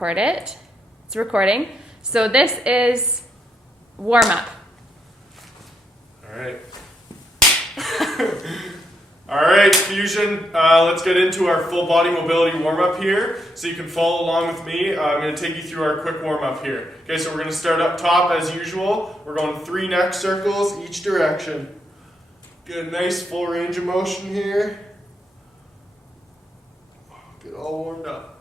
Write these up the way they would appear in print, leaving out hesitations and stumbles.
record it. It's recording. So this is warm up. All right. All right, Fusion, let's get into our full body mobility warm-up here. So you can follow along with me. I'm going to take you through our quick warm-up here. Okay, so we're going to start up top as usual. We're going 3 neck circles each direction. Get a nice full range of motion here. Get all warmed up.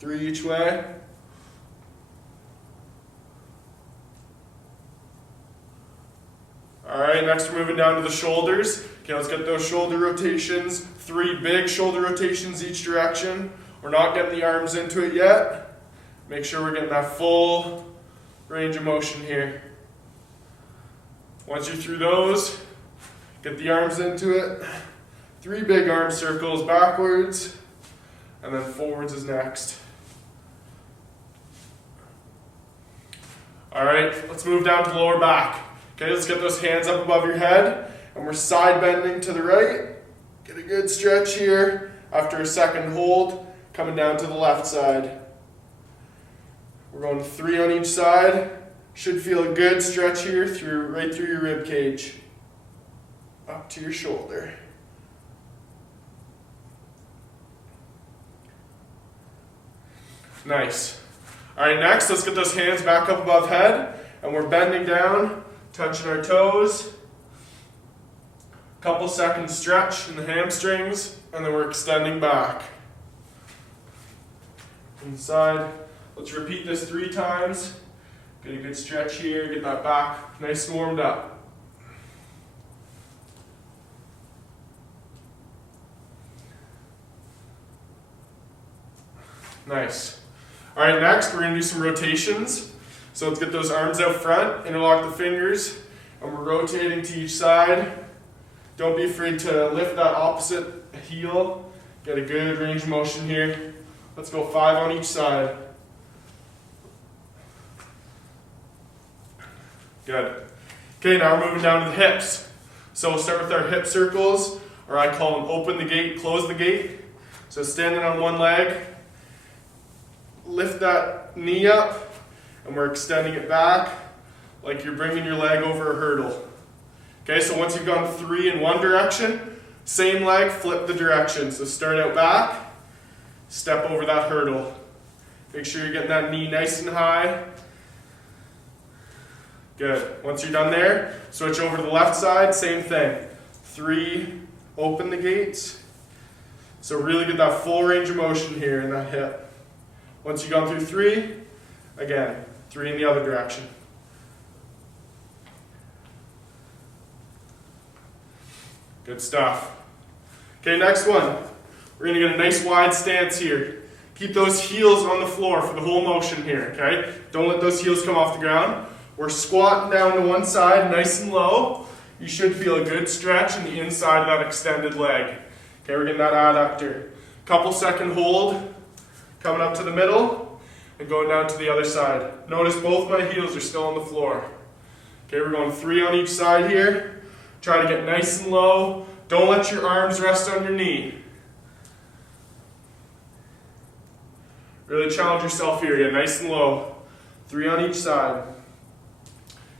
3 each way. All right, next we're moving down to the shoulders. Okay, let's get those shoulder rotations. 3 big shoulder rotations each direction. We're not getting the arms into it yet. Make sure we're getting that full range of motion here. Once you're through those, get the arms into it. 3 big arm circles backwards, and then forwards is next. All right, let's move down to the lower back. Okay, let's get those hands up above your head, and we're side bending to the right. Get a good stretch here. After a second hold, coming down to the left side. We're going 3 on each side. Should feel a good stretch here right through your rib cage, up to your shoulder. Nice. All right, next, let's get those hands back up above head, and we're bending down, touching our toes. Couple seconds stretch in the hamstrings, and then we're extending back. Inside. Let's repeat this 3 times. Get a good stretch here, get that back nice and warmed up. Nice. All right, next we're going to do some rotations. So let's get those arms out front, interlock the fingers, and we're rotating to each side. Don't be afraid to lift that opposite heel. Get a good range of motion here. Let's go 5 on each side. Good. Okay, now we're moving down to the hips. So we'll start with our hip circles, or I call them open the gate, close the gate. So standing on one leg, lift that knee up, and we're extending it back like you're bringing your leg over a hurdle. Okay, so once you've gone 3 in one direction, same leg, flip the direction. So start out back, step over that hurdle. Make sure you're getting that knee nice and high. Good. Once you're done there, switch over to the left side, same thing. 3, open the gates. So really get that full range of motion here in that hip. Once you've gone through 3, again, 3 in the other direction. Good stuff. Okay, next one. We're going to get a nice wide stance here. Keep those heels on the floor for the whole motion here, okay? Don't let those heels come off the ground. We're squatting down to one side, nice and low. You should feel a good stretch in the inside of that extended leg. Okay, we're getting that adductor. Couple second hold, coming up to the middle, and going down to the other side. Notice both my heels are still on the floor. Okay, we're going 3 on each side here. Try to get nice and low. Don't let your arms rest on your knee. Really challenge yourself here. Get nice and low. 3 on each side.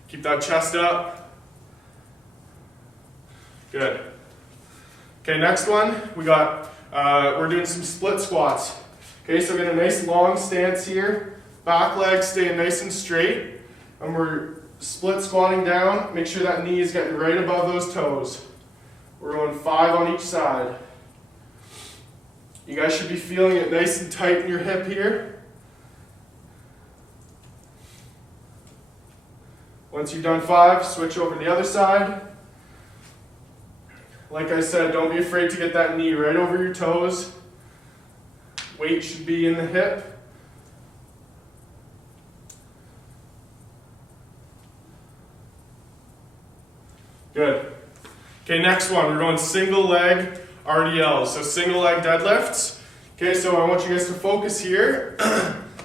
Keep that chest up. Good. Okay, next one. We're doing some split squats. Okay, so get a nice long stance here. Back leg staying nice and straight. And we're split squatting down. Make sure that knee is getting right above those toes. We're going 5 on each side. You guys should be feeling it nice and tight in your hip here. Once you've done 5, switch over to the other side. Like I said, don't be afraid to get that knee right over your toes. Weight should be in the hip. Good. Okay, next one. We're going single leg RDLs, so single leg deadlifts. Okay, so I want you guys to focus here.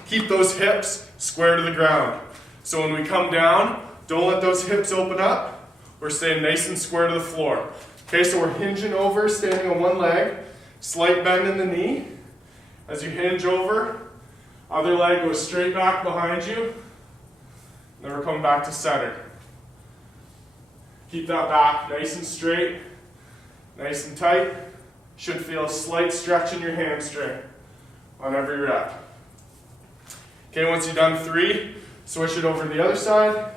Keep those hips square to the ground. So when we come down, don't let those hips open up. We're staying nice and square to the floor. Okay, so we're hinging over, standing on one leg, slight bend in the knee, As you hinge over, other leg goes straight back behind you. Then we're coming back to center. Keep that back nice and straight, nice and tight. Should feel a slight stretch in your hamstring on every rep. Okay, once you've done 3, switch it over to the other side.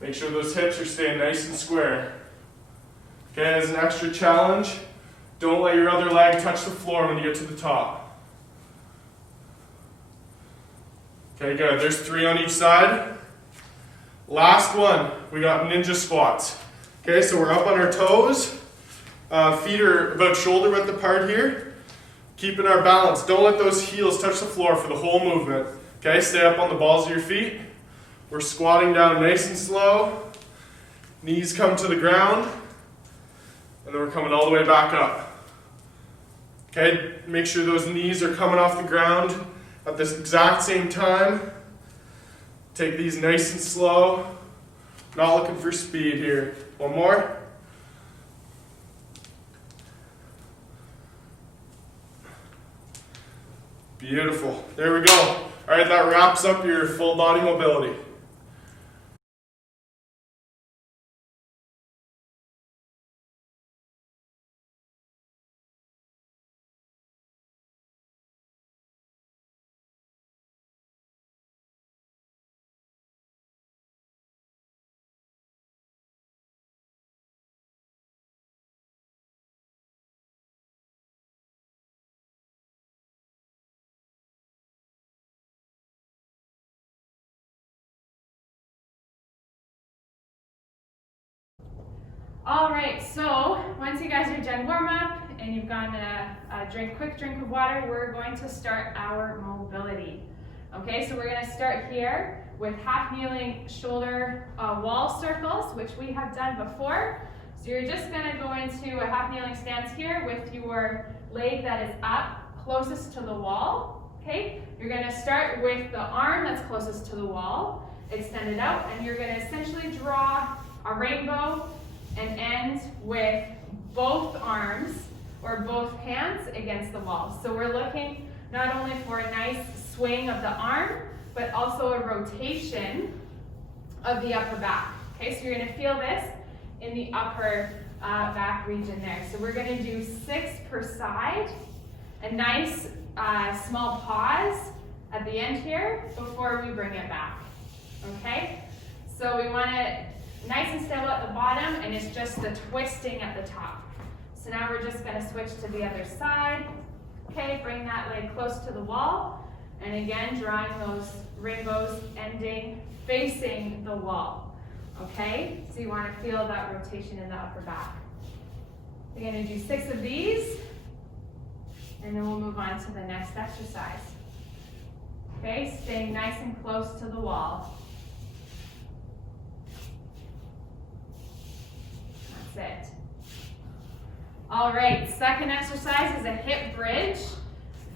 Make sure those hips are staying nice and square. Okay, as an extra challenge, don't let your other leg touch the floor when you get to the top. Okay, good. There's 3 on each side. Last one, we got ninja squats. Okay, so we're up on our toes. Feet are about shoulder width apart here. Keeping our balance. Don't let those heels touch the floor for the whole movement. Okay, stay up on the balls of your feet. We're squatting down nice and slow. Knees come to the ground. And then we're coming all the way back up. Okay, make sure those knees are coming off the ground at this exact same time. Take these nice and slow. Not looking for speed here. One more. Beautiful. There we go. All right, that wraps up your full body mobility. All right, so once you guys are done warm up and you've gotten a quick drink of water, we're going to start our mobility. Okay, so we're going to start here with half kneeling shoulder wall circles, which we have done before. So you're just going to go into a half kneeling stance here with your leg that is up closest to the wall. Okay, you're going to start with the arm that's closest to the wall, extend it out, and you're going to essentially draw a rainbow and end with both arms or both hands against the wall. So we're looking not only for a nice swing of the arm, but also a rotation of the upper back. Okay, so you're going to feel this in the upper back region there. So we're going to do 6 per side. A nice small pause at the end here before we bring it back. Okay, so we want it nice and stable at the bottom, and it's just the twisting at the top. So now we're just going to switch to the other side. Okay, bring that leg close to the wall, and again drawing those rainbows ending facing the wall. Okay, so you want to feel that rotation in the upper back. We're going to do 6 of these, and then we'll move on to the next exercise. Okay, staying nice and close to the wall. That's it. All right, second exercise is a hip bridge,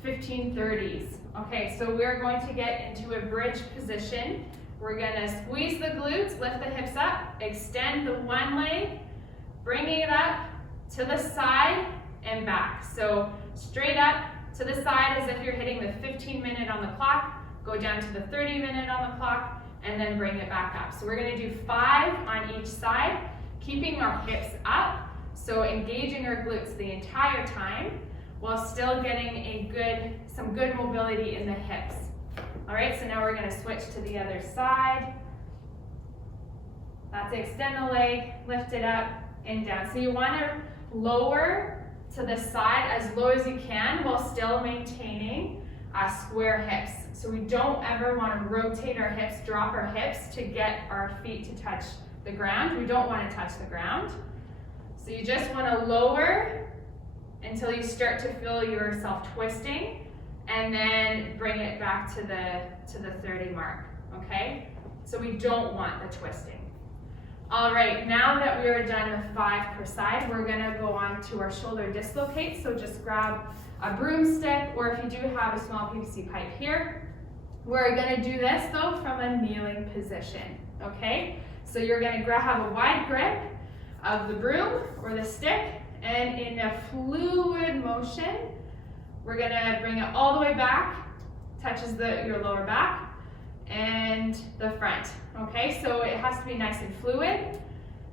15-30s. Okay, so we're going to get into a bridge position. We're going to squeeze the glutes, lift the hips up, extend the one leg, bringing it up to the side and back. So straight up to the side as if you're hitting the 15-minute on the clock, go down to the 30-minute on the clock, and then bring it back up. So we're going to do 5 on each side, keeping our hips up, so engaging our glutes the entire time while still getting some good mobility in the hips. All right, so now we're going to switch to the other side. That's it. Extend the leg, lift it up and down. So you want to lower to the side as low as you can while still maintaining square hips. So we don't ever want to rotate our hips, drop our hips to get our feet to touch the ground. We don't want to touch the ground. So you just want to lower until you start to feel yourself twisting, and then bring it back to the 30 mark, okay? So we don't want the twisting. All right, now that we are done with 5 per side, we're gonna go on to our shoulder dislocate. So just grab a broomstick, or if you do have a small PVC pipe here. We're gonna do this though from a kneeling position, okay? So you're gonna have a wide grip of the broom or the stick, and in a fluid motion, We're gonna bring it all the way back, touches your lower back and the front. Okay, so it has to be nice and fluid.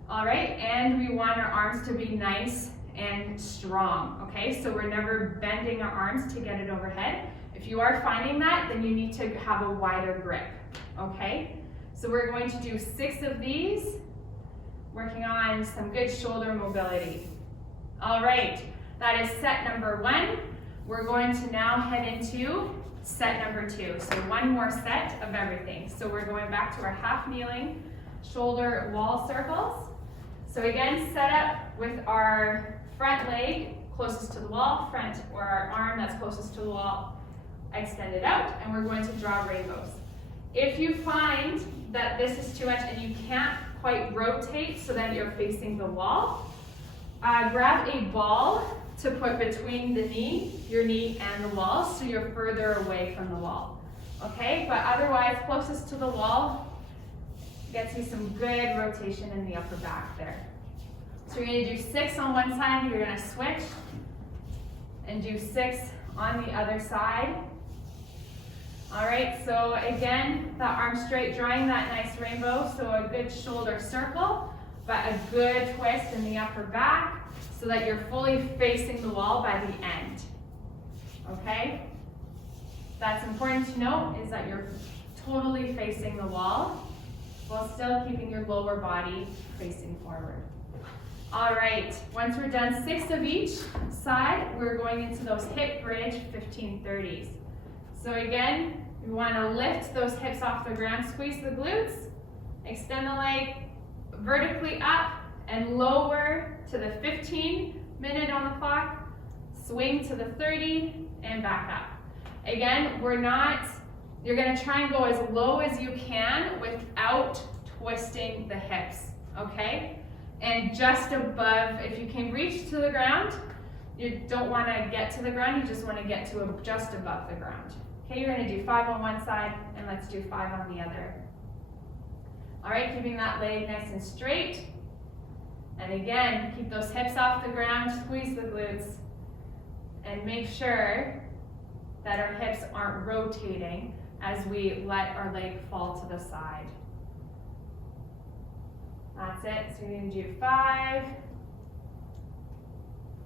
All right, and we want our arms to be nice and strong. Okay, so we're never bending our arms to get it overhead. If you are finding that, then you need to have a wider grip. Okay, so we're going to do 6 of these, working on some good shoulder mobility. All right, that is set number 1. We're going to now head into set number 2. So one more set of everything. So we're going back to our half kneeling shoulder wall circles. So again, set up with our front leg closest to the wall, front, or our arm that's closest to the wall, extended out, and we're going to draw rainbows. If you find that this is too much and you can't quite rotate so that you're facing the wall, grab a ball to put between your knee and the wall so you're further away from the wall. Okay, but otherwise closest to the wall gets you some good rotation in the upper back there. So you're going to do 6 on one side, you're going to switch and do 6 on the other side. All right, so again, that arm straight, drawing that nice rainbow, so a good shoulder circle, but a good twist in the upper back so that you're fully facing the wall by the end. Okay? That's important to note, is that you're totally facing the wall while still keeping your lower body facing forward. All right, once we're done 6 of each side, we're going into those hip bridge 15-30s. So again, we want to lift those hips off the ground, squeeze the glutes, extend the leg vertically up and lower to the 15-minute on the clock, swing to the 30 and back up. Again, you're going to try and go as low as you can without twisting the hips, okay? And just above, if you can reach to the ground, you don't want to get to the ground, you just want to get to just above the ground. Okay, you're going to do 5 on one side, and let's do 5 on the other. All right, keeping that leg nice and straight. And again, keep those hips off the ground, squeeze the glutes, and make sure that our hips aren't rotating as we let our leg fall to the side. That's it, so you're going to do 5.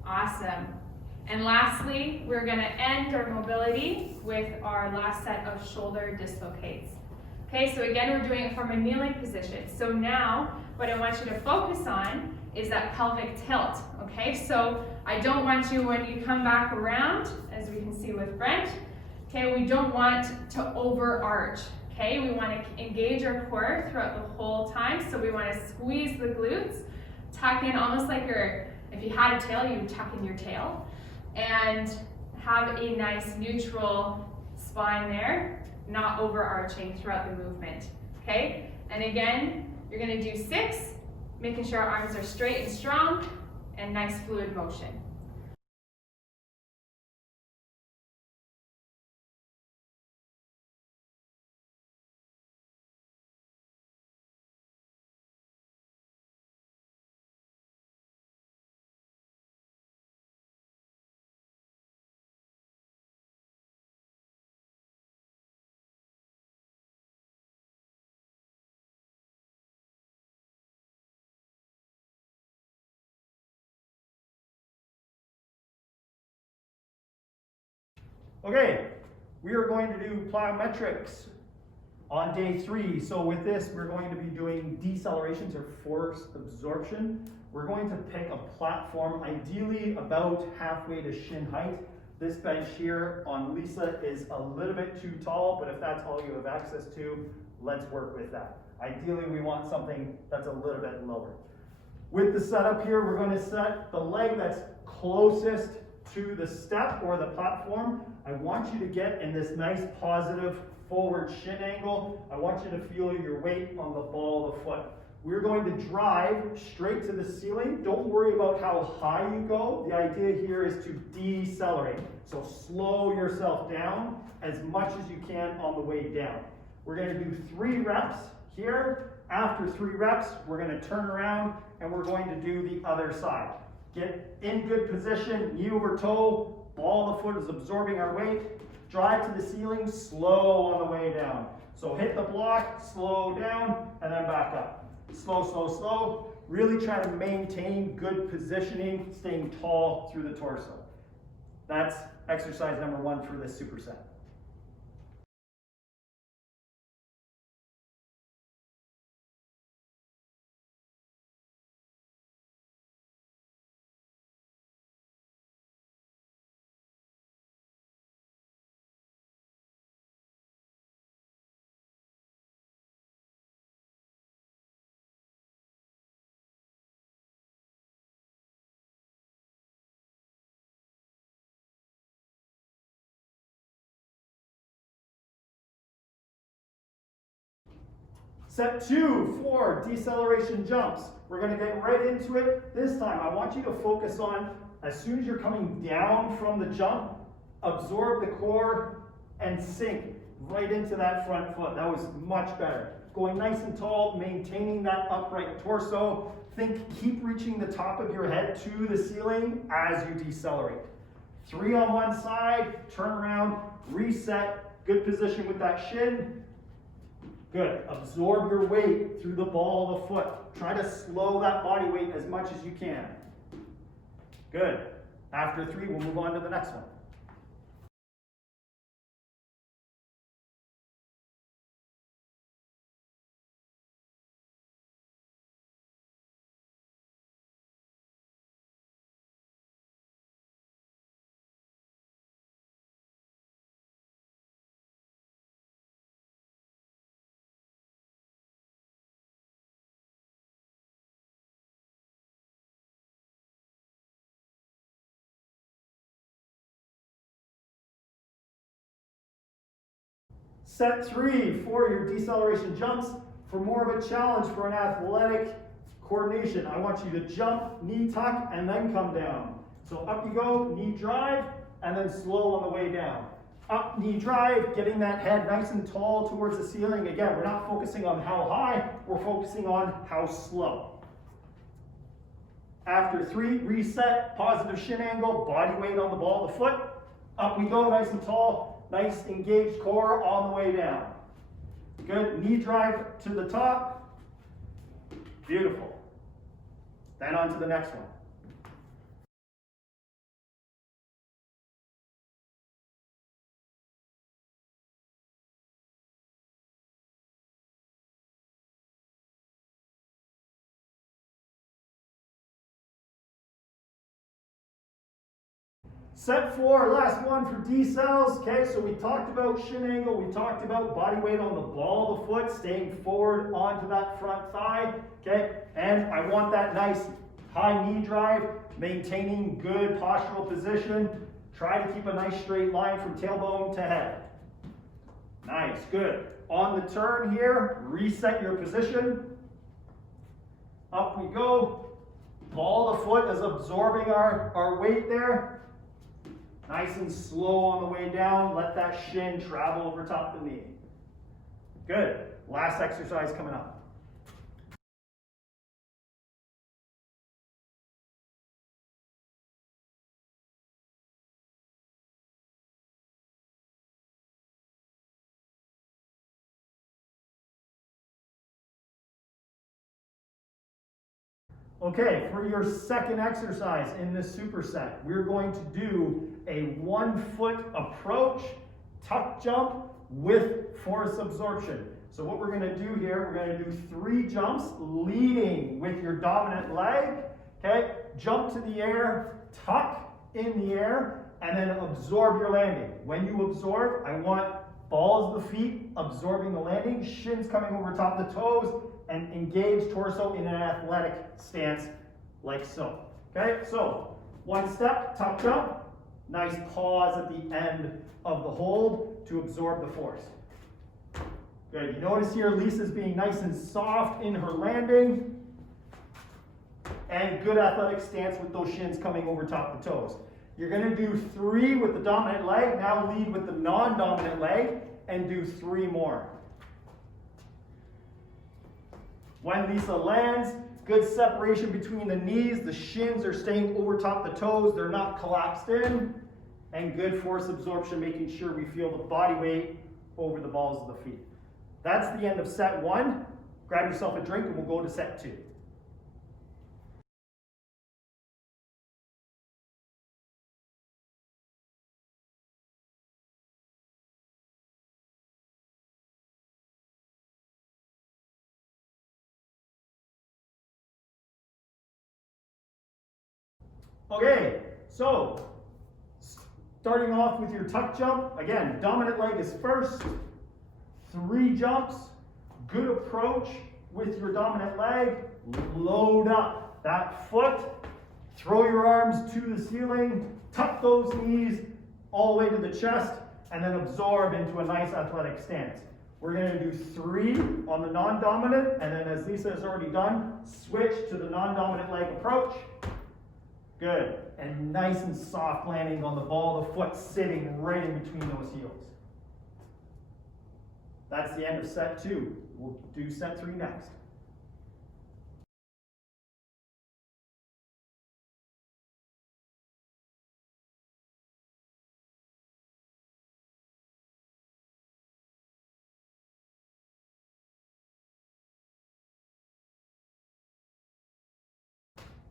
Awesome. And lastly, we're going to end our mobility with our last set of shoulder dislocates. Okay, so again, we're doing it from a kneeling position. So now, what I want you to focus on is that pelvic tilt, okay? So I don't want you, when you come back around, as we can see with Brent, okay, we don't want to overarch, okay? We want to engage our core throughout the whole time, so we want to squeeze the glutes, tuck in almost like if you had a tail, you would tuck in your tail, and have a nice neutral spine there, not overarching throughout the movement, okay? And again, you're going to do 6, making sure our arms are straight and strong, and nice fluid motion. Okay, we are going to do plyometrics on day 3. So with this, we're going to be doing decelerations or force absorption. We're going to pick a platform, ideally about halfway to shin height. This bench here on Lisa is a little bit too tall, but if that's all you have access to, let's work with that. Ideally, we want something that's a little bit lower. With the setup here, we're going to set the leg that's closest to the step or the platform. I want you to get in this nice positive forward shin angle. I want you to feel your weight on the ball of the foot. We're going to drive straight to the ceiling. Don't worry about how high you go. The idea here is to decelerate. So slow yourself down as much as you can on the way down. We're going to do 3 reps here. After 3 reps, we're going to turn around and we're going to do the other side. Get in good position, knee over toe, ball of the foot is absorbing our weight. Drive to the ceiling, slow on the way down. So hit the block, slow down, and then back up. Slow, slow, slow. Really try to maintain good positioning, staying tall through the torso. That's exercise number 1 for this superset. Set 2 for deceleration jumps. We're going to get right into it. This time, I want you to focus on, as soon as you're coming down from the jump, absorb the core and sink right into that front foot. That was much better. Going nice and tall, maintaining that upright torso. Keep reaching the top of your head to the ceiling as you decelerate. 3 on one side, turn around, reset, good position with that shin. Good. Absorb your weight through the ball of the foot. Try to slow that body weight as much as you can. Good. After 3, we'll move on to the next one. Set 3 for your deceleration jumps. For more of a challenge for an athletic coordination, I want you to jump, knee tuck, and then come down. So up you go, knee drive, and then slow on the way down. Up, knee drive, getting that head nice and tall towards the ceiling. Again, we're not focusing on how high, we're focusing on how slow. After 3, reset, positive shin angle, body weight on the ball of the foot. Up we go, nice and tall. Nice engaged core on the way down. Good. Knee drive to the top. Beautiful. Then on to the next one. Set 4, last one for decels. Okay, so we talked about shin angle, we talked about body weight on the ball of the foot, staying forward onto that front thigh. Okay, and I want that nice high knee drive, maintaining good postural position. Try to keep a nice straight line from tailbone to head. Nice, good. On the turn here, reset your position. Up we go. Ball of the foot is absorbing our weight there. Nice and slow on the way down. Let that shin travel over top of the knee. Good. Last exercise coming up. Okay, for your second exercise in this superset, we're going to do a 1-foot approach, tuck jump with force absorption. So what we're going to do here, we're going to do 3 jumps leading with your dominant leg. Okay, jump to the air, tuck in the air, and then absorb your landing. When you absorb, I want balls of the feet absorbing the landing, shins coming over top of the toes, and engage torso in an athletic stance like so. Okay, so 1 step, tuck jump, nice pause at the end of the hold to absorb the force. Good, you notice here Lisa's being nice and soft in her landing, and good athletic stance with those shins coming over top of the toes. You're going to do 3 with the dominant leg, now lead with the non-dominant leg, and do 3 more. When Lisa lands, good separation between the knees, the shins are staying over top the toes, they're not collapsed in. and good force absorption, making sure we feel the body weight over the balls of the feet. That's the end of set 1. Grab yourself a drink and we'll go to set 2. Okay, so starting off with your tuck jump, again, dominant leg is first, 3 jumps, good approach with your dominant leg, load up that foot, throw your arms to the ceiling, tuck those knees all the way to the chest, and then absorb into a nice athletic stance. We're going to do 3 on the non-dominant, and then as Lisa has already done, switch to the non-dominant leg approach. Good. And nice and soft landing on the ball of the foot, sitting right in between those heels. That's the end of set 2. We'll do set 3 next.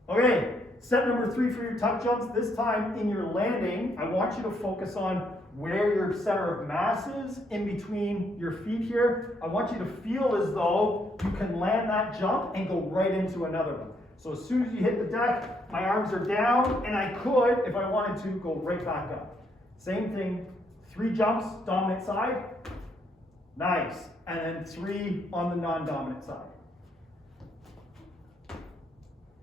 Okay, set number 3 for your tuck jumps. This time in your landing, I want you to focus on where your center of mass is in between your feet here. I want you to feel as though you can land that jump and go right into another one. So as soon as you hit the deck, my arms are down, and I could, if I wanted to, go right back up. Same thing, 3 jumps, dominant side. Nice. And then 3 on the non-dominant side.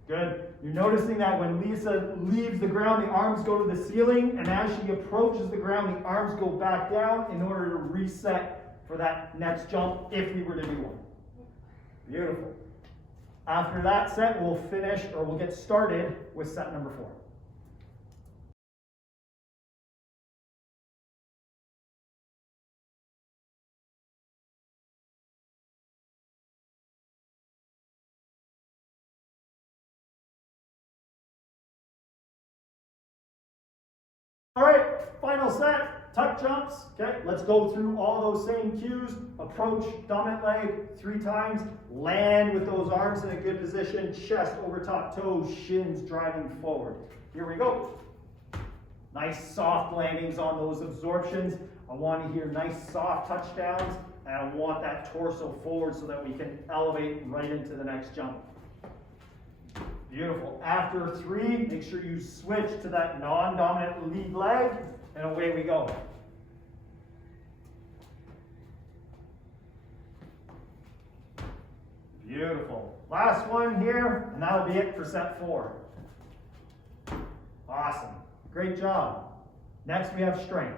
Good. You're noticing that when Lisa leaves the ground, the arms go to the ceiling, and as she approaches the ground, the arms go back down in order to reset for that next jump if we were to do one. Beautiful. After that set, we'll finish, or we'll get started with set number 4. All right, final set, tuck jumps. Okay, let's go through all those same cues. Approach, dominant leg 3 times. Land with those arms in a good position. Chest over top toes, shins driving forward. Here we go. Nice soft landings on those absorptions. I want to hear nice soft touchdowns, and I want that torso forward so that we can elevate right into the next jump. Beautiful. After 3, make sure you switch to that non-dominant lead leg, and away we go. Beautiful. Last one here, and that'll be it for set 4. Awesome. Great job. Next we have strength.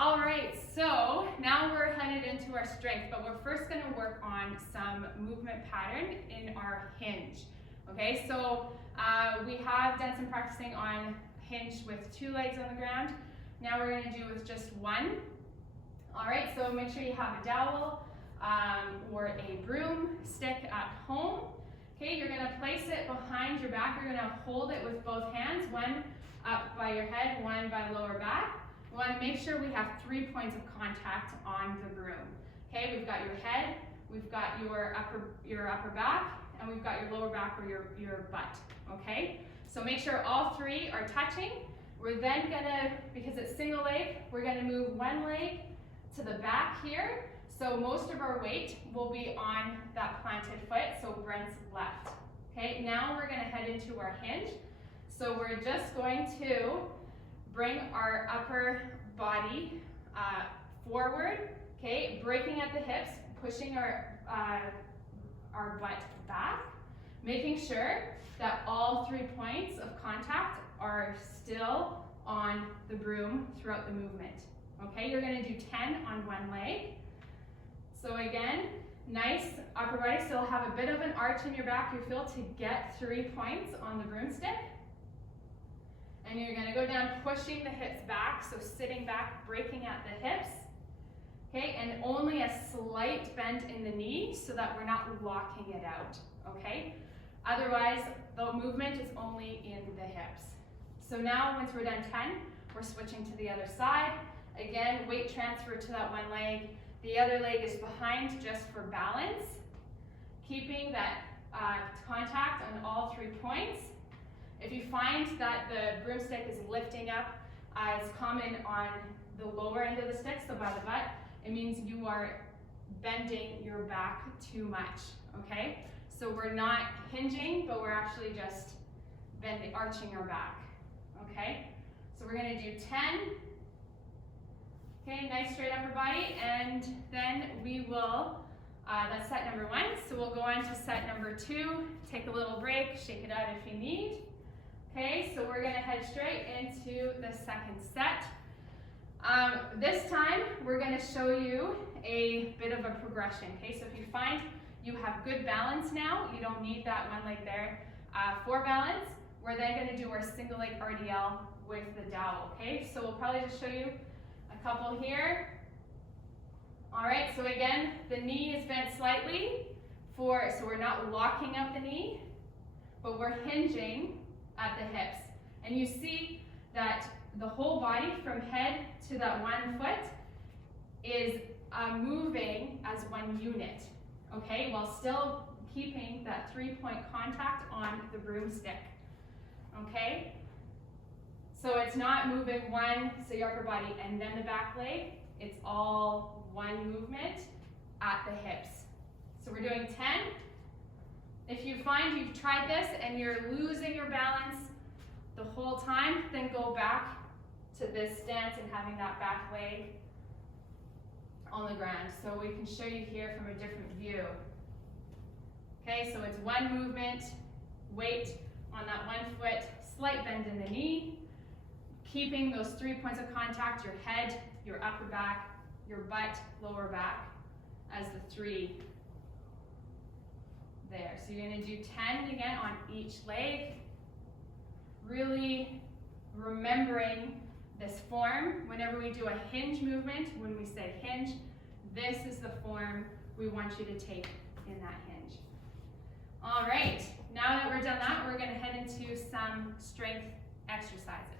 All right, so now we're headed into our strength, but we're first going to work on some movement pattern in our hinge. Okay, so we have done some practicing on hinge with 2 legs on the ground. Now we're going to do with just 1. All right, so make sure you have a dowel or a broomstick at home. Okay, you're going to place it behind your back. You're going to hold it with both hands, one up by your head, one by lower back. We want to make sure we have 3 points of contact on the broom. Okay, we've got your head, we've got your upper back, and we've got your lower back or your butt. Okay, so make sure all 3 are touching. We're then gonna, because it's single leg, we're gonna move 1 leg to the back here. So most of our weight will be on that planted foot, so Brent's left. Okay, now we're gonna head into our hinge. So we're just going to bring our upper body forward, okay, breaking at the hips, pushing our butt back. making sure that all 3 points of contact are still on the broom throughout the movement. Okay, you're gonna do 10 on one leg. So again, nice upper body, still have a bit of an arch in your back, you feel, to get 3 points on the broomstick. And you're gonna go down pushing the hips back, so sitting back, breaking at the hips. Okay, and only a slight bend in the knee so that we're not locking it out, okay? Otherwise, the movement is only in the hips. So now, once we're done 10, we're switching to the other side. Again, weight transfer to that one leg. The other leg is behind just for balance. Keeping that contact on all 3 points. If you find that the broomstick is lifting up, it's common on the lower end of the stick, so by the butt, it means you are bending your back too much, okay? So we're not hinging, but we're actually just arching our back, okay? So we're gonna do 10. Okay, nice straight upper body, and then we will, that's set number 1. So we'll go on to set number 2, take a little break, shake it out if you need. Okay, so we're gonna head straight into the second set. This time, we're gonna show you a bit of a progression, okay? So if you find you have good balance now, you don't need that one leg there for balance, we're then gonna do our single leg RDL with the dowel, okay? So we'll probably just show you a couple here. All right, so again, the knee is bent slightly so we're not locking out the knee, but we're hinging at the hips. And you see that the whole body from head to that one foot is moving as one unit, okay, while still keeping that 3-point contact on the broomstick, okay? So it's not moving one, so your upper body and then the back leg, it's all one movement at the hips. So we're doing 10. If you find you've tried this and you're losing your balance the whole time, then go back to this stance and having that back leg on the ground. So we can show you here from a different view. Okay, so it's one movement, weight on that one foot, slight bend in the knee, keeping those 3 points of contact, your head, your upper back, your butt, lower back, as the 3 there. So you're gonna do 10 again on each leg. Really remembering this form. Whenever we do a hinge movement, when we say hinge, this is the form we want you to take in that hinge. All right, now that we're done that, we're gonna head into some strength exercises.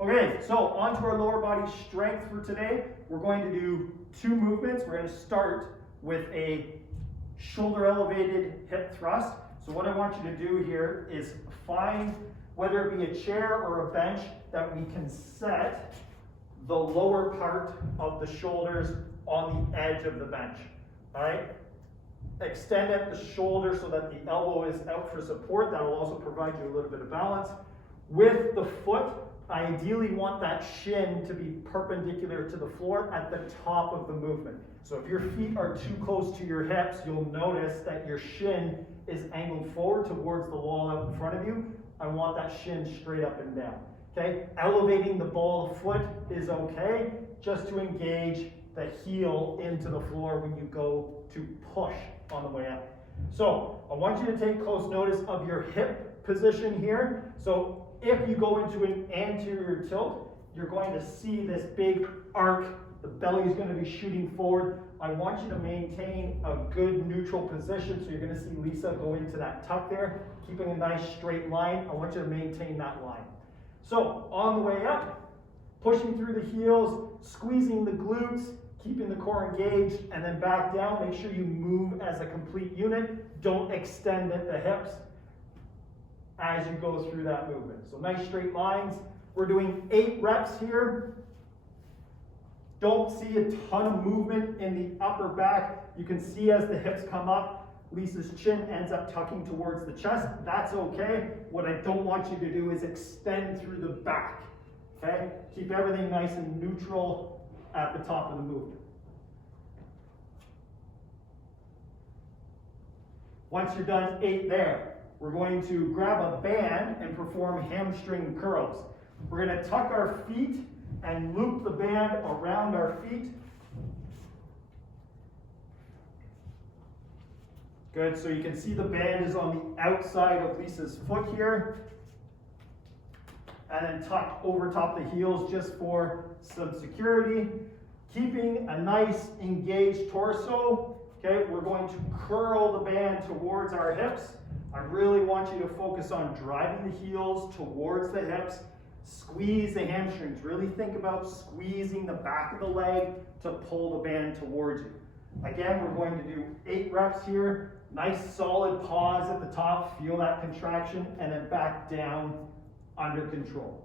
Okay, so on to our lower body strength for today. We're going to do 2 movements. We're going to start with a shoulder elevated hip thrust. So what I want you to do here is find, whether it be a chair or a bench, that we can set the lower part of the shoulders on the edge of the bench. All right? Extend at the shoulder so that the elbow is out for support. That will also provide you a little bit of balance. With the foot, I ideally want that shin to be perpendicular to the floor at the top of the movement. So if your feet are too close to your hips, you'll notice that your shin is angled forward towards the wall out in front of you. I want that shin straight up and down. Okay? Elevating the ball of foot is okay, just to engage the heel into the floor when you go to push on the way up. So I want you to take close notice of your hip position here. So if you go into an anterior tilt, you're going to see this big arc. The belly is going to be shooting forward. I want you to maintain a good neutral position. So you're going to see Lisa go into that tuck there, keeping a nice straight line. I want you to maintain that line. So on the way up, pushing through the heels, squeezing the glutes, keeping the core engaged, and then back down. Make sure you move as a complete unit. Don't extend at the hips as you go through that movement. So nice straight lines. We're doing 8 reps here. Don't see a ton of movement in the upper back. You can see as the hips come up, Lisa's chin ends up tucking towards the chest. That's okay. What I don't want you to do is extend through the back. Okay? Keep everything nice and neutral at the top of the movement. Once you're done 8 there, we're going to grab a band and perform hamstring curls. We're going to tuck our feet and loop the band around our feet. Good, so you can see the band is on the outside of Lisa's foot here. And then tuck over top the heels just for some security. Keeping a nice engaged torso. Okay, we're going to curl the band towards our hips. I really want you to focus on driving the heels towards the hips. Squeeze the hamstrings. Really think about squeezing the back of the leg to pull the band towards you. Again, we're going to do 8 reps here. Nice solid pause at the top. Feel that contraction, and then back down under control.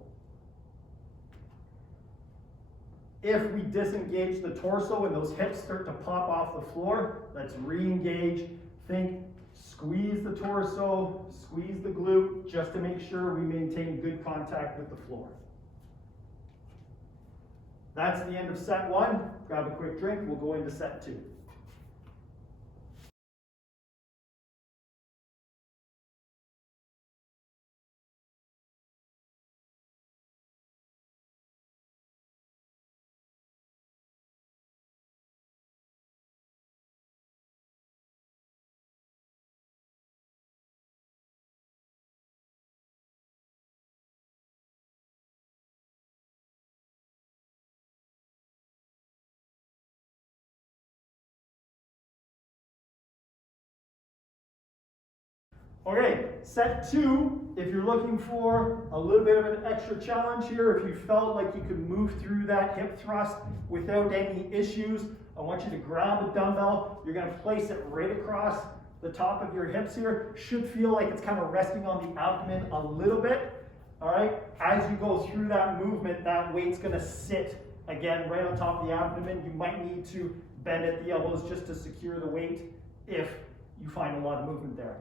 If we disengage the torso and those hips start to pop off the floor, let's re-engage. Think, squeeze the torso, squeeze the glute, just to make sure we maintain good contact with the floor. That's the end of set 1. Grab a quick drink, we'll go into set 2. Okay, set 2, if you're looking for a little bit of an extra challenge here, if you felt like you could move through that hip thrust without any issues, I want you to grab a dumbbell. You're going to place it right across the top of your hips here. Should feel like it's kind of resting on the abdomen a little bit. All right, as you go through that movement, that weight's going to sit again right on top of the abdomen. You might need to bend at the elbows just to secure the weight if you find a lot of movement there.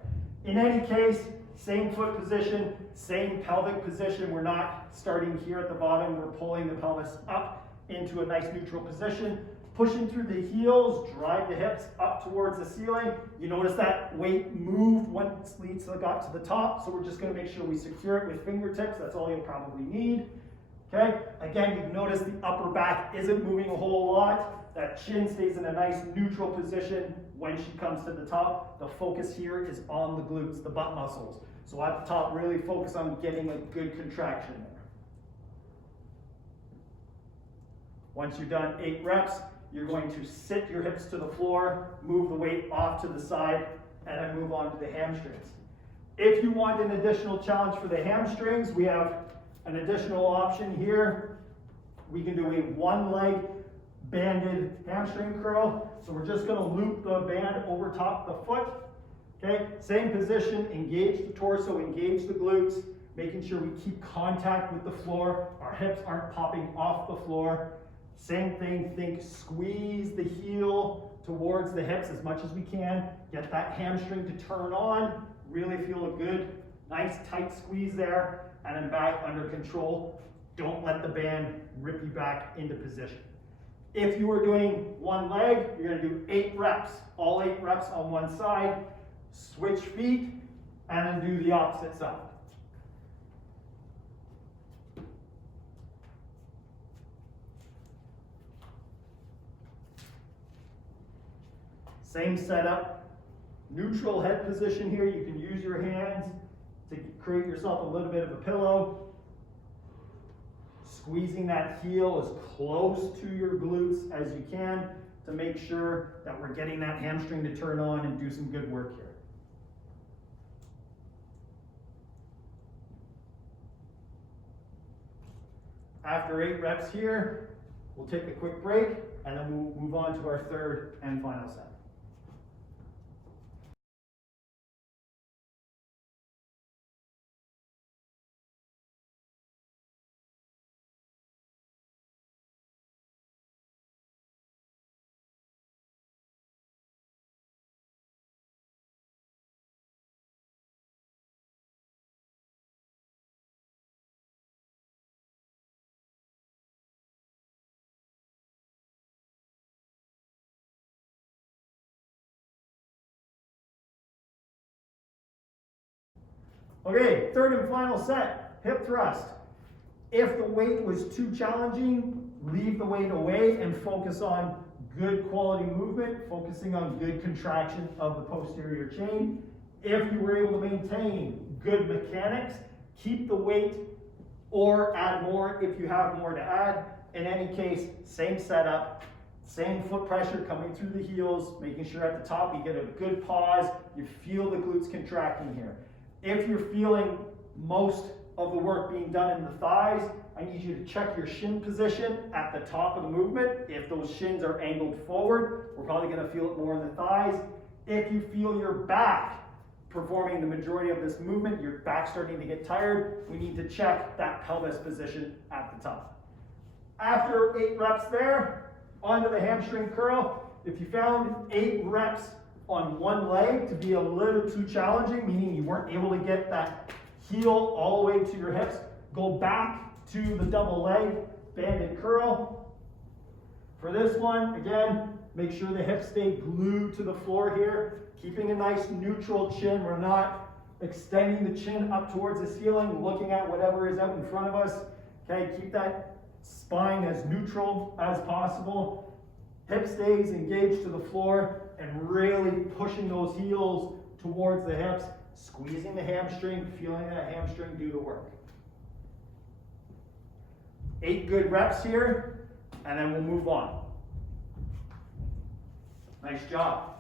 In any case, same foot position, same pelvic position. We're not starting here at the bottom. We're pulling the pelvis up into a nice neutral position. Pushing through the heels, drive the hips up towards the ceiling. You notice that weight moved once Lisa got to the top, so we're just going to make sure we secure it with fingertips. That's all you'll probably need. Okay, again, you've noticed the upper back isn't moving a whole lot. That chin stays in a nice neutral position when she comes to the top. The focus here is on the glutes, the butt muscles. So at the top, really focus on getting a good contraction there. Once you've done 8 reps, you're going to sit your hips to the floor, move the weight off to the side, and then move on to the hamstrings. If you want an additional challenge for the hamstrings, we have an additional option here. We can do a 1-leg banded hamstring curl. So we're just going to loop the band over top the foot. Okay, same position, engage the torso, engage the glutes, making sure we keep contact with the floor. Our hips aren't popping off the floor. Same thing, think squeeze the heel towards the hips as much as we can. Get that hamstring to turn on. Really feel a good, nice tight squeeze there. And then back under control. Don't let the band rip you back into position. If you are doing 1 leg, you're going to do 8 reps. All 8 reps on one side. Switch feet, and then do the opposite side. Same setup. Neutral head position here. You can use your hands to create yourself a little bit of a pillow. Squeezing that heel as close to your glutes as you can to make sure that we're getting that hamstring to turn on and do some good work here. After 8 reps here, we'll take a quick break. and then we'll move on to our third and final set. Okay, third and final set, hip thrust. If the weight was too challenging, leave the weight away and focus on good quality movement, focusing on good contraction of the posterior chain. If you were able to maintain good mechanics, keep the weight or add more if you have more to add. In any case, same setup, same foot pressure coming through the heels, making sure at the top you get a good pause, you feel the glutes contracting here. If you're feeling most of the work being done in the thighs, I need you to check your shin position at the top of the movement. If those shins are angled forward, we're probably going to feel it more in the thighs. If you feel your back performing the majority of this movement, your back starting to get tired, we need to check that pelvis position at the top. After 8 reps there, onto the hamstring curl. If you found 8 reps on one leg to be a little too challenging, meaning you weren't able to get that heel all the way to your hips, go back to the double leg banded curl. For this one, again, make sure the hips stay glued to the floor here, keeping a nice neutral chin. We're not extending the chin up towards the ceiling, looking at whatever is out in front of us. Okay, keep that spine as neutral as possible. Hip stays engaged to the floor and really pushing those heels towards the hips, squeezing the hamstring, feeling that hamstring do the work. 8 good reps here, and then we'll move on. Nice job.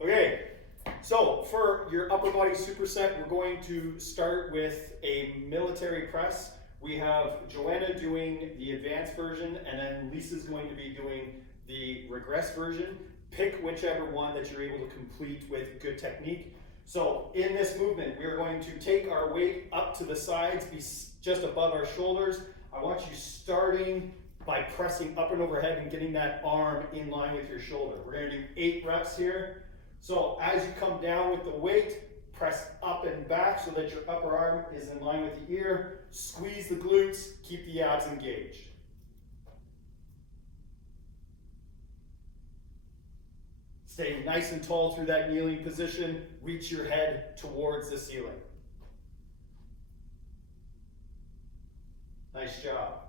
Okay, so for your upper body superset, we're going to start with a military press. We have Joanna doing the advanced version, and then Lisa's going to be doing the regress version. Pick whichever one that you're able to complete with good technique. So in this movement, we are going to take our weight up to the sides, be just above our shoulders. I want you starting by pressing up and overhead and getting that arm in line with your shoulder. We're going to do 8 reps here. So as you come down with the weight, press up and back so that your upper arm is in line with the ear. Squeeze the glutes, keep the abs engaged. Stay nice and tall through that kneeling position. Reach your head towards the ceiling. Nice job.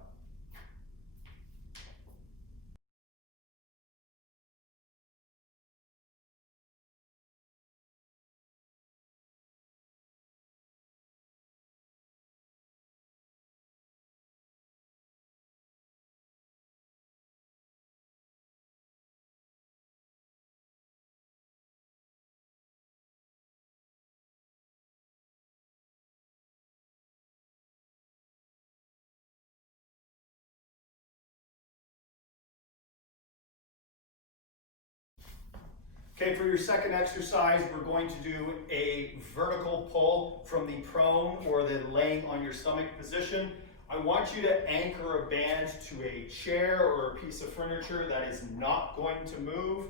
Okay, for your second exercise, we're going to do a vertical pull from the prone or the laying on your stomach position. I want you to anchor a band to a chair or a piece of furniture that is not going to move.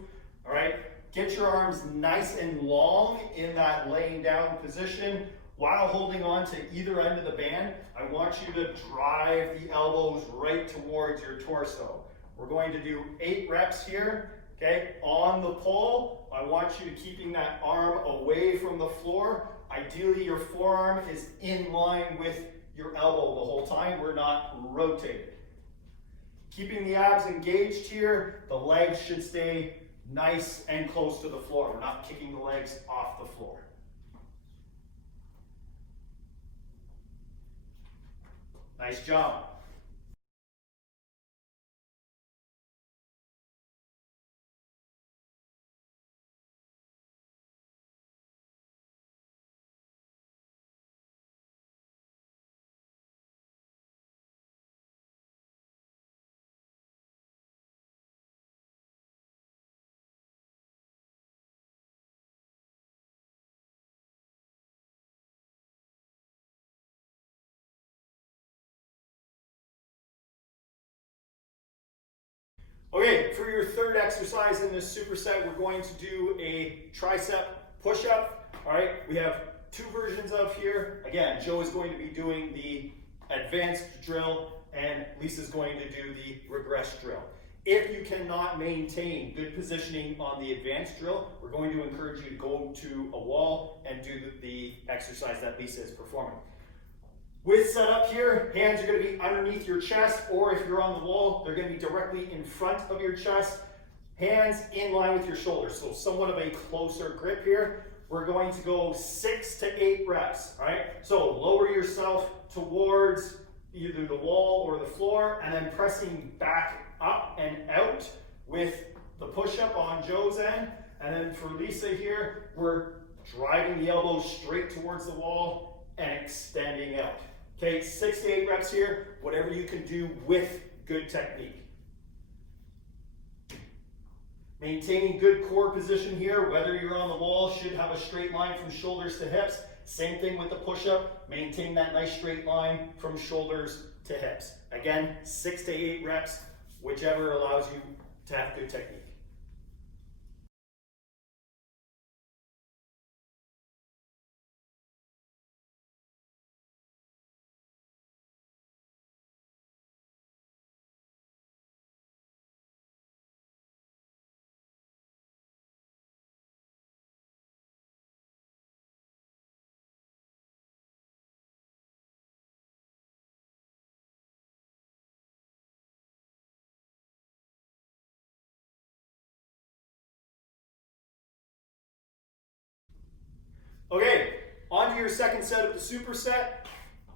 All right, get your arms nice and long in that laying down position. While holding on to either end of the band, I want you to drive the elbows right towards your torso. We're going to do 8 reps here. Okay, on the pull, I want you to keeping that arm away from the floor. Ideally, your forearm is in line with your elbow the whole time. We're not rotated. Keeping the abs engaged here, the legs should stay nice and close to the floor. We're not kicking the legs off the floor. Nice job. Okay, for your third exercise in this superset, we're going to do a tricep push-up. All right, we have two versions of here. Again, Joe is going to be doing the advanced drill and Lisa's going to do the regress drill. If you cannot maintain good positioning on the advanced drill, we're going to encourage you to go to a wall and do the exercise that Lisa is performing. With setup here, hands are going to be underneath your chest, or if you're on the wall, they're going to be directly in front of your chest. Hands in line with your shoulders, so somewhat of a closer grip here. We're going to go 6 to 8 reps, all right? So lower yourself towards either the wall or the floor, and then pressing back up and out with the push-up on Joe's end. And then for Lisa here, we're driving the elbows straight towards the wall and extending out. Okay, 6 to 8 reps here, whatever you can do with good technique. Maintaining good core position here, whether you're on the wall, should have a straight line from shoulders to hips. Same thing with the push-up, maintain that nice straight line from shoulders to hips. Again, 6 to 8 reps, whichever allows you to have good technique. Okay, on to your second set of the superset.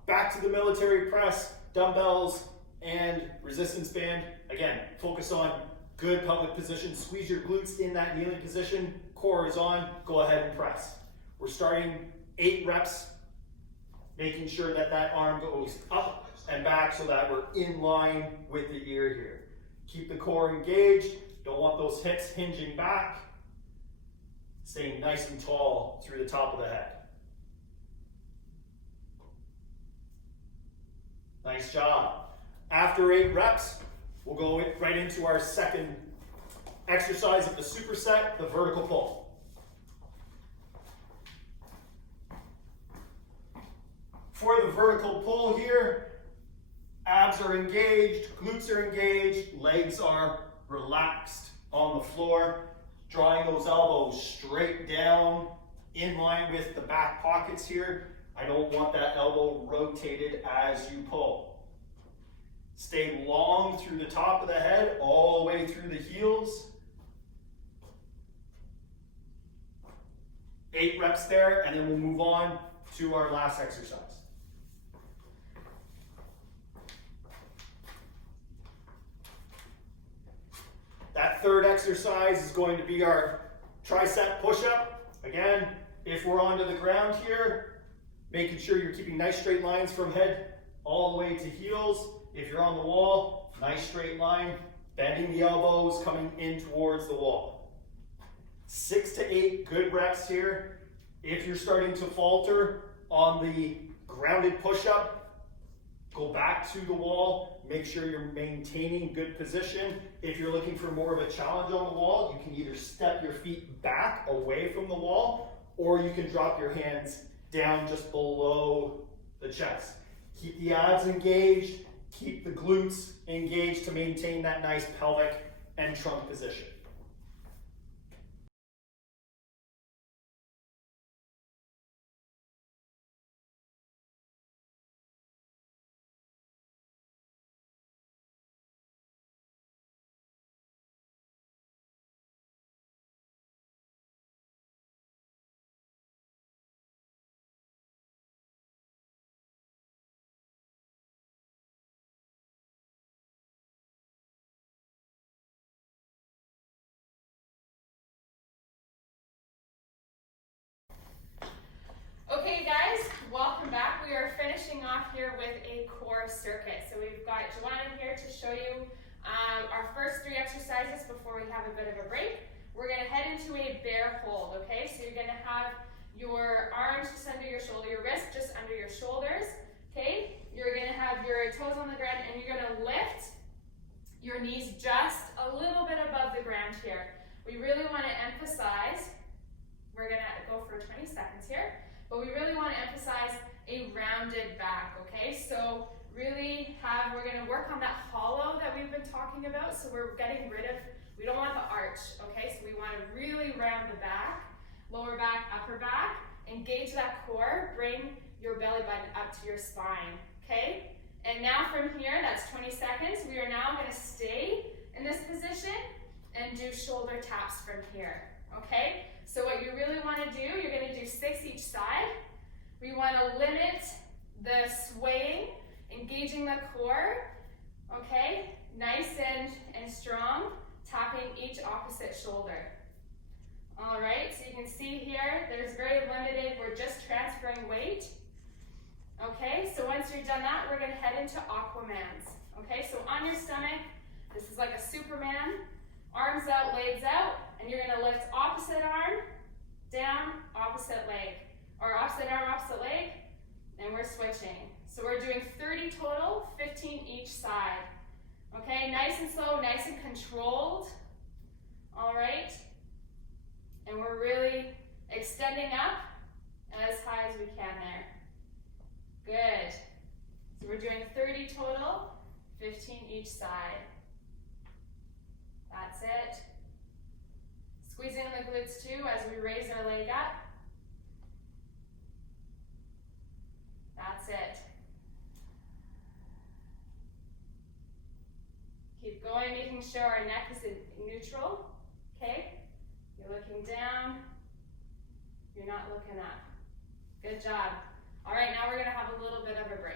Back to the military press, dumbbells, and resistance band. Again, focus on good pelvic position. Squeeze your glutes in that kneeling position. Core is on. Go ahead and press. We're starting 8 reps, making sure that that arm goes up and back so that we're in line with the ear here. Keep the core engaged. Don't want those hips hinging back. Staying nice and tall through the top of the head. Nice job. After 8 reps, we'll go right into our second exercise of the superset, the vertical pull. For the vertical pull here, abs are engaged, glutes are engaged, legs are relaxed on the floor. Drawing those elbows straight down in line with the back pockets here. I don't want that elbow rotated as you pull. Stay long through the top of the head, all the way through the heels. 8 reps there, and then we'll move on to our last exercise. That third exercise is going to be our tricep push-up. Again, if we're onto the ground here, making sure you're keeping nice straight lines from head all the way to heels. If you're on the wall, nice straight line, bending the elbows, coming in towards the wall. 6 to 8 good reps here. If you're starting to falter on the grounded push-up, go back to the wall, make sure you're maintaining good position. If you're looking for more of a challenge on the wall, you can either step your feet back away from the wall, or you can drop your hands down just below the chest. Keep the abs engaged, keep the glutes engaged to maintain that nice pelvic and trunk position. off here with a core circuit. So we've got Joanna here to show you our first 3 exercises before we have a bit of a break. We're going to head into a bear hold, okay? So you're going to have your arms just under your shoulder, your wrists just under your shoulders, okay? You're going to have your toes on the ground and you're going to lift your knees just a little bit above the ground here. We really want to emphasize, we're going to go for 20 seconds here, but we really want to emphasize a rounded back, okay? So really we're going to work on that hollow that we've been talking about. So we're getting rid of, we don't want the arch, okay? So we want to really round the back, lower back, upper back, engage that core, bring your belly button up to your spine, okay? And now from here, that's 20 seconds. We are now going to stay in this position and do shoulder taps from here, okay? So what you really want to do, you're going to do 6 each side. We want to limit the swaying, engaging the core, okay? Nice and strong, tapping each opposite shoulder. All right, so you can see here, there's very limited, we're just transferring weight. Okay, so once you've done that, we're gonna head into Aquamans. Okay, so on your stomach, this is like a Superman, arms out, legs out, and you're gonna lift opposite arm, down, opposite leg, or opposite arm, opposite leg, and we're switching. So we're doing 30 total, 15 each side. Okay, nice and slow, nice and controlled. All right, and we're really extending up as high as we can there. Good. So we're doing 30 total, 15 each side. That's it. Squeezing in the glutes too as we raise our leg up. That's it. Keep going, making sure our neck is in neutral. Okay? You're looking down. You're not looking up. Good job. All right, now we're going to have a little bit of a break.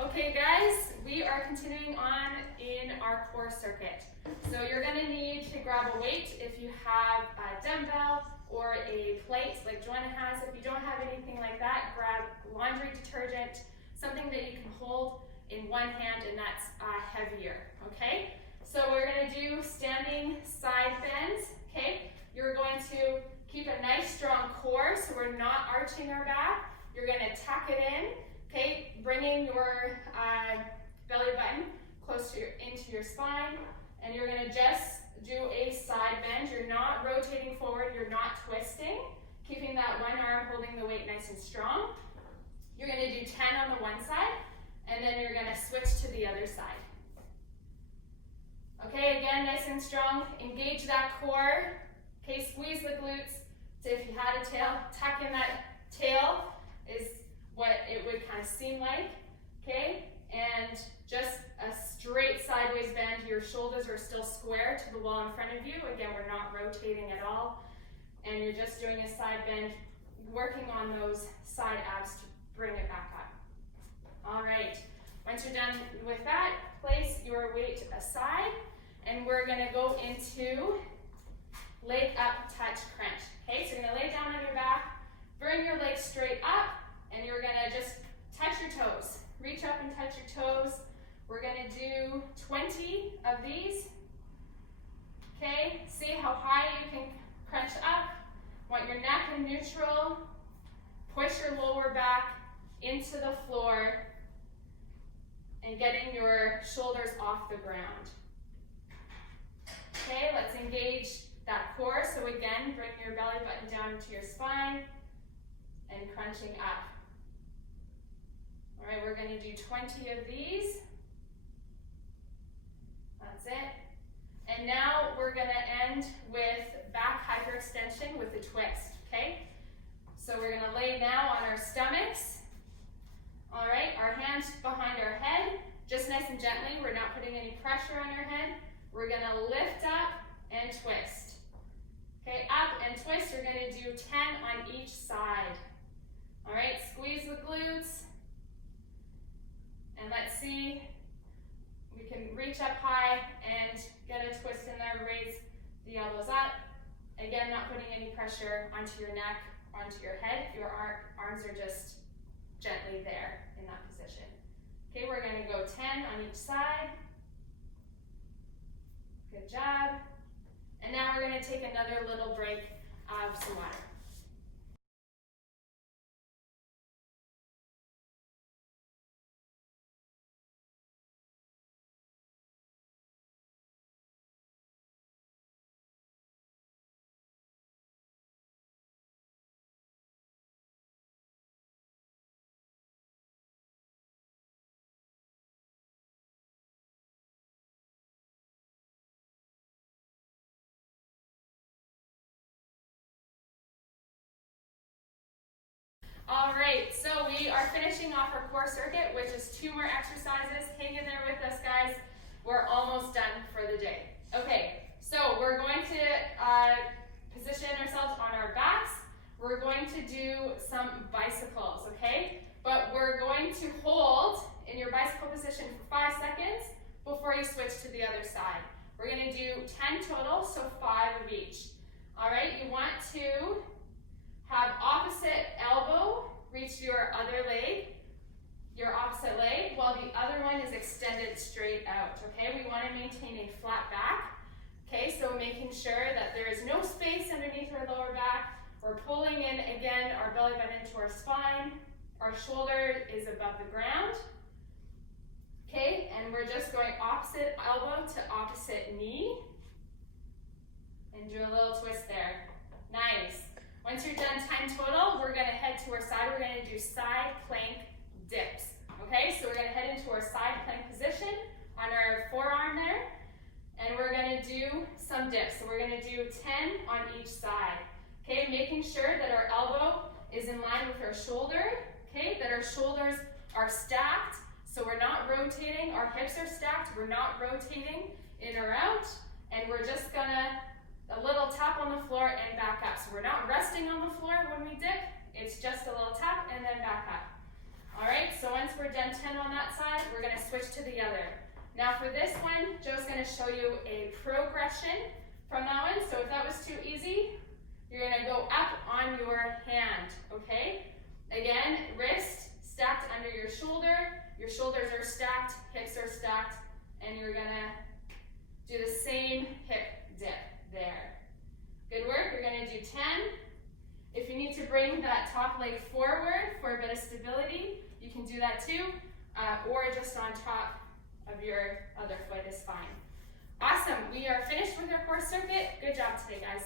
Okay guys, we are continuing on in our core circuit. So you're going to need to grab a weight if you have a dumbbell or a plate like Joanna has. If you don't have anything like that, grab laundry detergent, something that you can hold in one hand and that's heavier, okay? So we're going to do standing side bends, okay? You're going to keep a nice strong core so we're not arching our back. You're going to tuck it in. Okay, bringing your belly button close to into your spine, and you're going to just do a side bend. You're not rotating forward, you're not twisting, keeping that one arm holding the weight nice and strong. You're going to do 10 on the one side, and then you're going to switch to the other side. Okay, again, nice and strong. Engage that core. Okay, squeeze the glutes. So if you had a tail, tuck in that tail is what it would kind of seem like, okay? And just a straight sideways bend. Your shoulders are still square to the wall in front of you. Again, we're not rotating at all. And you're just doing a side bend, working on those side abs to bring it back up. All right, once you're done with that, place your weight aside, and we're gonna go into leg up, touch, crunch. Okay, so you're gonna lay down on your back, bring your legs straight up, and you're gonna just touch your toes. Reach up and touch your toes. We're gonna do 20 of these. Okay, see how high you can crunch up. Want your neck in neutral. Push your lower back into the floor and getting your shoulders off the ground. Okay, let's engage that core. So again, bring your belly button down into your spine and crunching up. All right, we're going to do 20 of these. That's it. And now we're going to end with back hyperextension with a twist, okay? So we're gonna lay now on our stomachs. All right, our hands behind our head, just nice and gently. We're not putting any pressure on your head. We're gonna lift up and twist. Okay, up and twist. We're gonna do 10 on each side. All right, squeeze the glutes. And let's see, we can reach up high and get a twist in there, raise the elbows up. Again, not putting any pressure onto your neck, onto your head. Your arms are just gently there in that position. Okay, we're gonna go 10 on each side. Good job. And now we're gonna take another little break of some water. All right, so we are finishing off our core circuit, which is 2 more exercises. Hang in there with us, guys. We're almost done for the day. Okay, so we're going to position ourselves on our backs. We're going to do some bicycles, okay? But we're going to hold in your bicycle position for 5 seconds before you switch to the other side. We're gonna do 10 total, so 5 of each. All right, you want to have opposite elbow reach your other leg, your opposite leg, while the other one is extended straight out, okay? We want to maintain a flat back, okay? So making sure that there is no space underneath our lower back. We're pulling in, again, our belly button into our spine. Our shoulder is above the ground, okay? And we're just going opposite elbow to opposite knee. And do a little twist there. Nice. Once you're done 10 total, we're gonna head to our side. We're gonna do side plank dips, okay? So we're gonna head into our side plank position on our forearm there, and we're gonna do some dips. So we're gonna do 10 on each side, okay? Making sure that our elbow is in line with our shoulder, okay? That our shoulders are stacked, so we're not rotating. Our hips are stacked, we're not rotating in or out, and we're just gonna a little tap on the floor and back up. So we're not resting on the floor when we dip, it's just a little tap and then back up. All right, so once we're done 10 on that side, we're gonna switch to the other. Now for this one, Joe's gonna show you a progression from that one. So if that was too easy, you're gonna go up on your hand, okay? Again, wrist stacked under your shoulders are stacked, hips are stacked, and you're gonna do the same hip dip. There. Good work. You're going to do 10. If you need to bring that top leg forward for a bit of stability, you can do that too, or just on top of your other foot is fine. Awesome. We are finished with our core circuit. Good job today, guys.